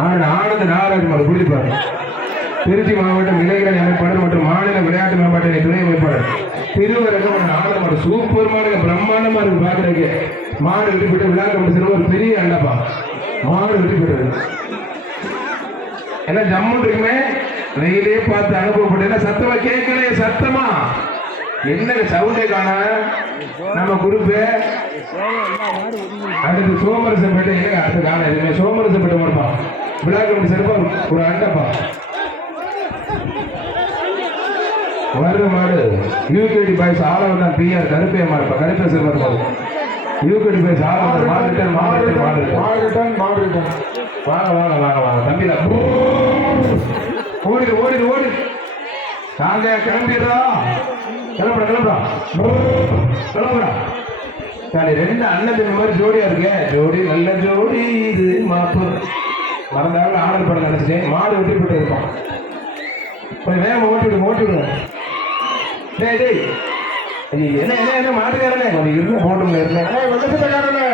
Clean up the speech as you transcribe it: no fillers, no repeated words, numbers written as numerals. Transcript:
ஆனந்த நாகராஜ் மாடு குடிப்பாரு. திருச்சி மாவட்டம் இளைஞர் அமைப்பாளர் மற்றும் மாநில விளையாட்டு மேம்பாட்டு துணை அமைப்பாளர் திருவரங்கம் ஆனந்த மாடு சூப்பர் மாடு, பிரம்மாண்டமா இருக்கு பாக்குறதுக்கு. மாடு வெற்றி பெற்று விழா கமிட்டி ஒரு பெரிய அண்டப்பா. மாடு வெற்றி பெற்றது என்ன ஜம்முன் இருக்குமே. வெயிலே பார்த்து அனுபவப்பட்ட சத்தமா கேட்கலையே, சத்தமா என்ன சவுண்டே காண. நம்ம குரூப் அடுத்து சோமரசப்பேட்டை அடுத்து காண எதுவுமே. சோமரசப்பேட்டை மாடுப்பா விழா கமிட்டி சிறப்பா ஒரு அண்டப்பா. வர்ற மாடு யூகேடி பாய்ஸ் ஆளவன் பிஆர் கருப்பைய மாடுப்பா. கருப்பை சிறப்பு மாடு யூகேடி பாய்ஸ் ஆளவன் மாடுட்டன் வாங்க வாங்க வாங்க வாங்க தம்பிடா. ஓடிடு ஓடிடு ஓடி நாங்க கிளம்பிடுறா. கிளம்புறா கிளம்புறா கிளம்புறா. சரி ரெண்டு அண்ணன் தம்பி மாதிரி ஜோடியா இருக்கு. ஜோடி நல்ல ஜோடி இது மாப்பு. மறந்தாங்க ஆடல் படம் நினைச்சிட்டேன். மாடு வெட்டி போட்டு இருப்பான். கொஞ்சம் வேகம் ஓட்டிவிடுங்க ஓட்டிவிடுங்க. டேய் டேய் என்ன என்ன என்ன மாட்டுக்காரனே கொஞ்சம் இருந்து போட்டுங்க இருக்கேன். வெள்ளத்துக்காரனே